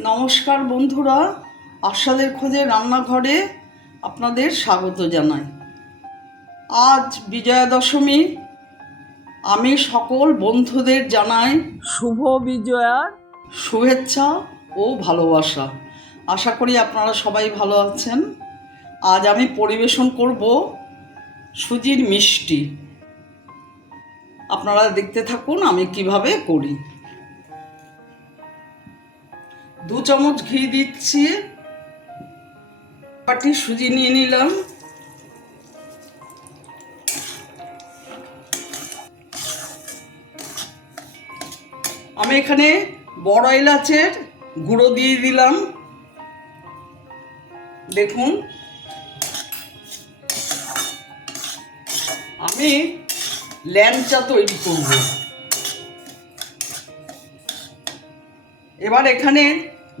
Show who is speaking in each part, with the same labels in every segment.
Speaker 1: নমস্কার বন্ধুরা আশাদের খোঁজে রান্নাঘরে আপনাদের স্বাগত জানাই। আজ বিজয়া দশমী আমি সকল বন্ধুদের জানাই
Speaker 2: শুভ বিজয়ার
Speaker 1: শুভেচ্ছা ও ভালোবাসা। আশা করি আপনারা সবাই ভালো আছেন। আজ আমি পরিবেশন করব সুজির মিষ্টি। আপনারা দেখতে থাকুন আমি কীভাবে করি। দু চামচ ঘি দিচ্ছি। পাটি সুজি নিয়ে নিলাম। আমি এখানে বড় এলাচের গুঁড়ো দিয়ে দিলাম। দেখুন। আমি ল্যাংচা তৈরি করব। এবার এখানে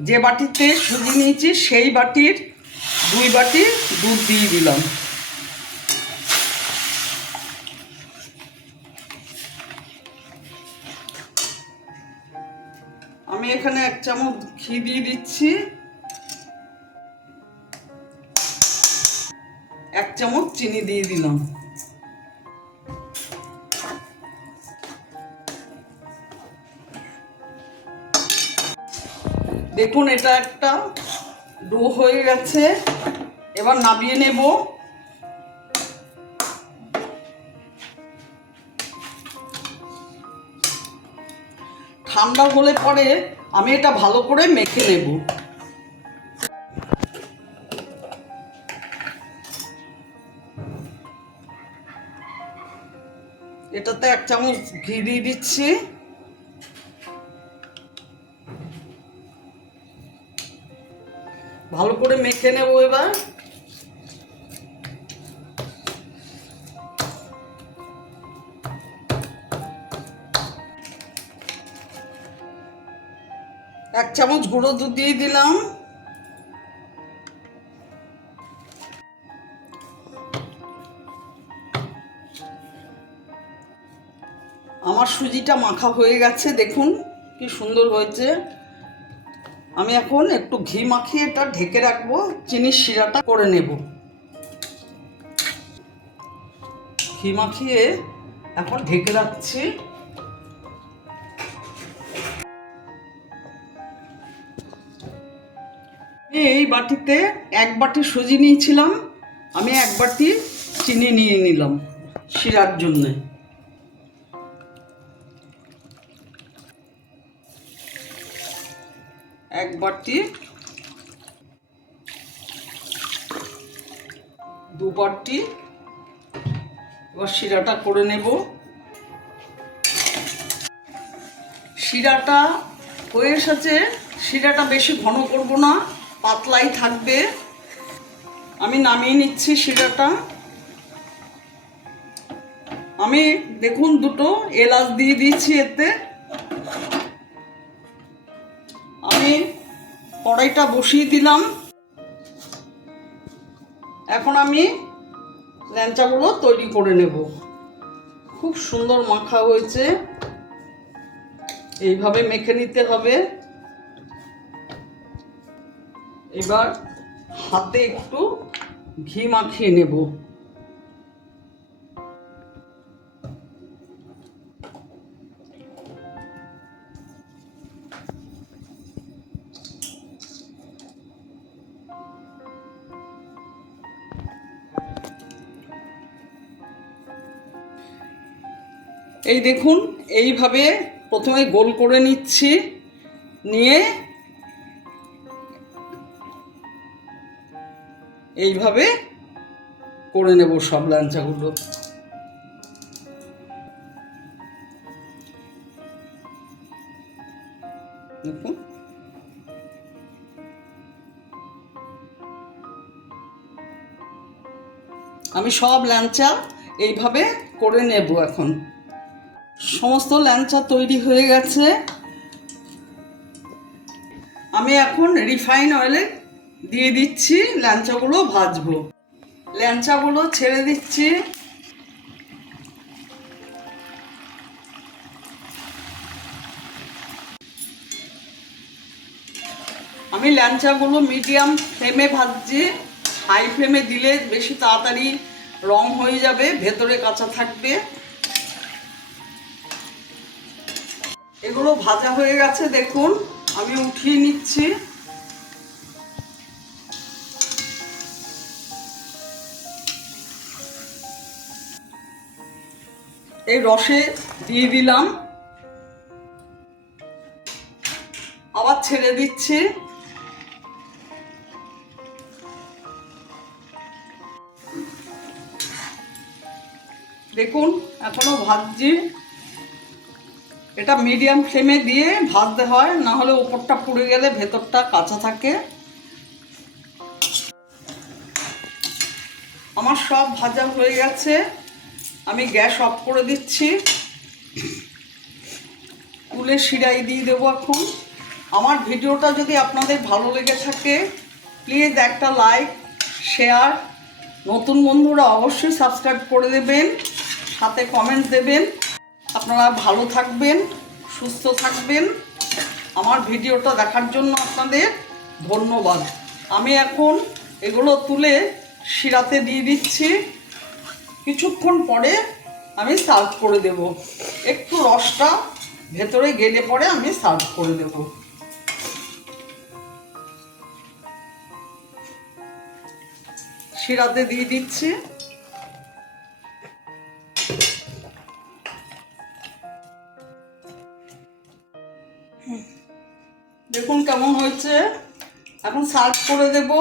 Speaker 1: যে বাটিতে সুজি নিয়েছি, সেই বাটির দুই বাটি দুধ দিয়ে দিলাম। আমি এখানে এক চামচ ঘি দিয়ে দিচ্ছি। এক চামচ চিনি দিয়ে দিলাম। দেখুন, এটা একটা ডো হয়ে গেছে। এবার নামিয়ে নেব। ঠান্ডা হলে পরে আমি এটা ভালো করে মেখে নেব। এটাতে এক চামচ ঘি দিয়ে দিচ্ছি। ভালো করে মেখে নেব এবার। এক চামচ গুঁড়ো দুধ দিয়ে দিলাম। আমার সুজিটা মাখা হয়ে গেছে, দেখুন কি সুন্দর হয়েছে। আমি এখন একটু ঘি মাখিয়ে এটা ঢেকে রাখব চিনির শিরাটা করে নেব। ঘি মাখিয়ে এখন ঢেকে রাখছি। এই বাটিতে এক বাটি সুজি নিয়েছিলাম, আমি এক বাটি চিনি নিয়ে নিলাম শিরার জন্যে। এক বাটি দু বাটি। এবার শিরাটা করে নেব। শিরাটা হয়ে এসেছে। শিরাটা বেশি ঘন করব না, পাতলাই থাকবে। আমি নামিয়ে নিচ্ছি শিরাটা। আমি দেখুন দুটো এলাচ দিয়ে দিয়েছি এতে। কড়াইটা বসিয়ে দিলাম। এখন আমি ল্যাংচাগুলো তৈরি করে নেব। খুব সুন্দর মাখা হয়েছে। এইভাবে মেখে নিতে হবে। এবার হাতে একটু ঘি মাখিয়ে নেব। এই দেখুন, এইভাবে প্রথমে গোল করে নিচ্ছি, নিয়ে এইভাবে করে নেব সব লাঞ্চাগুলো। দেখুন। আমি সব ল্যাংচা এইভাবে করে নেব এখন। সমস্ত ল্যাংচা তৈরি হয়ে গেছে। আমি এখন রিফাইন অয়েলে দিয়ে দিচ্ছি ল্যাংচাগুলো ভাজবো। ল্যাংচাগুলো ছেড়ে দিচ্ছি। আমি ল্যাংচাগুলো মিডিয়াম ফ্লেমে ভাজছি। হাই ফ্লেমে দিলে বেশি তাড়াতাড়ি রং হয়ে যাবে, ভেতরে কাঁচা থাকবে। এগুলো ভাজা হয়ে গেছে, দেখুন। আমি উঠিয়ে নিচ্ছি। এই রসে দিয়ে দিলাম। আবার ছেড়ে দিচ্ছি। দেখুন, এখনও ভাজছি। এটা মিডিয়াম ফ্লেমে দিয়ে ভাজতে হয়, না হলে উপরটা পুড়ে গেলে ভেতরটা কাঁচা থাকে। আমার সব ভাজা হয়ে গেছে। আমি গ্যাস অফ করে দিচ্ছি। তুলে শিরাই দিয়ে দেবো এখন। আমার ভিডিওটা যদি আপনাদের ভালো লেগে থাকে প্লিজ একটা লাইক শেয়ার নতুন বন্ধুরা অবশ্যই সাবস্ক্রাইব করে দেবেন, সাথে কমেন্ট দেবেন। আপনারা ভালো থাকবেন, সুস্থ থাকবেন। আমার ভিডিওটা দেখার জন্য আপনাদের ধন্যবাদ। আমি এখন এগুলো তুলে শিরাতে দিয়ে দিচ্ছি। কিছুক্ষণ পরে আমি সার্ভ করে দেব। একটু রসটা ভেতরে গেলে পরে আমি সার্ভ করে দেব। শিরাতে দিয়ে দিচ্ছি। দেখুন কেমন হয়েছে। এখন সার্ভ করে দেবো।